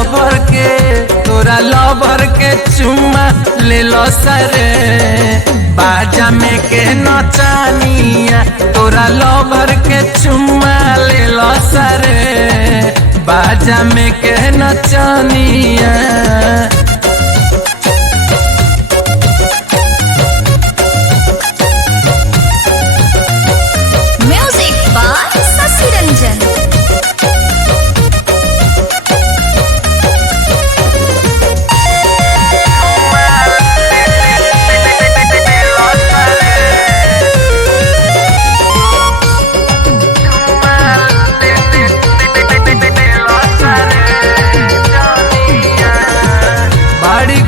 Lover के तोरा lover के चुम्मा ले लो सरे बाजा में के नचानिया तोरा लवर के चुम्मा ले लो सरे बाजा में के नचानिया। Music by Shashi Ranjan.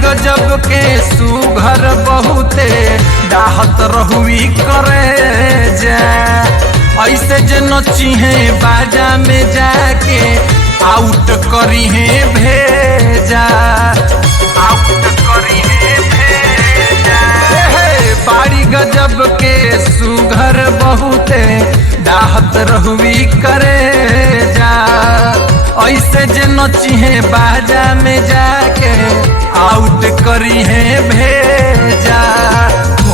गजब के सुघर बहुते डाहत रहुई करे जा ऐसे जे नची है बाजा में जाके आउट करी है भेजा आउट करी है भेजा। बाड़ी गजब के सुघर बहुते डाहत रहुई करे जा ऐसे जे नची है बाजा में जाके आउट करी है भेजा।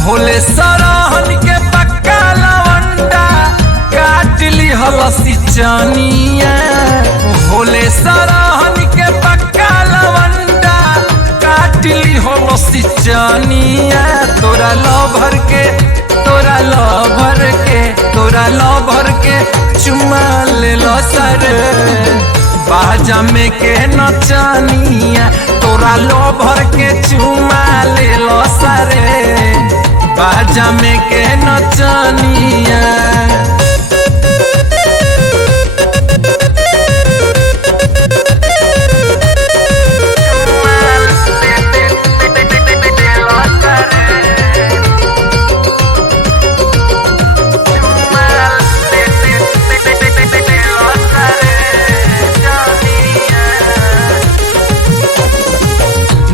भोले सरहन के पक्का लवंडा काट ली हलसी चनिया भोले सरहन के पक्का लवंडा काट ली हलसी चनिया तोरा लवर के तोरा लवर के तोरा लवर के चुम्मा ले लो सर बाजा में के नचानिया तोरा लवर के चुम्मा ले लो सरे बाजा में के नचानिया।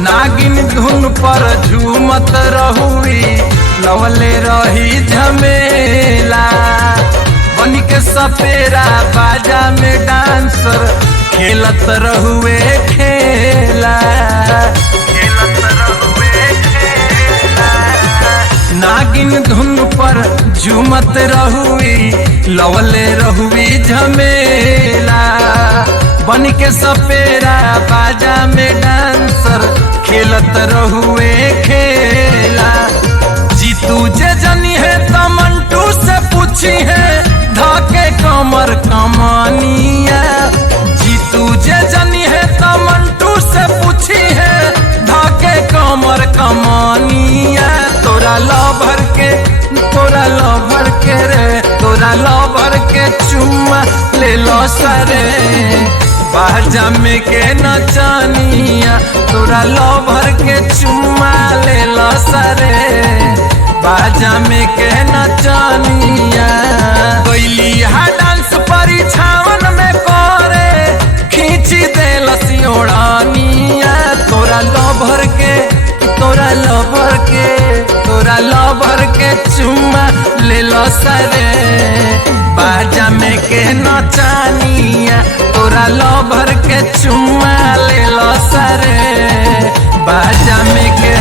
नागिन धुन पर झूमत रहुई लवले रही झमेला बन के सपेरा बाजा में डांसर खेलत रहुए खेला खेलत रहुए खेला। नागिन धुन पर झूमत रहुई लवले रहुई झमेला बन के सपेरा बाजा में डांसर खेलत रहुए खेला। जीतू जे जनी है तो मंटू से पूछी है धाके कमर कमानिया जीतू जे जनी है तो मंटू से पूछी है धाके कमर कमानिया तोरा लवर के तोरा लवर के रे तोरा लवर के चुम्मा ले लो सरे बाजा में के नचानिया तोरा लवर के चुम्मा ले लो सरे बाजा में के नचानिया। कोइली हा डांस परिछावन में करे खींची दे लसियोड़ानिया तोरा लवर के तोरा लवर के तोरा लवर के चुम्मा ले लो सरे बाजा में के नचानिया तोरा लवर के चुम्मा ले लो सरे बाजा में के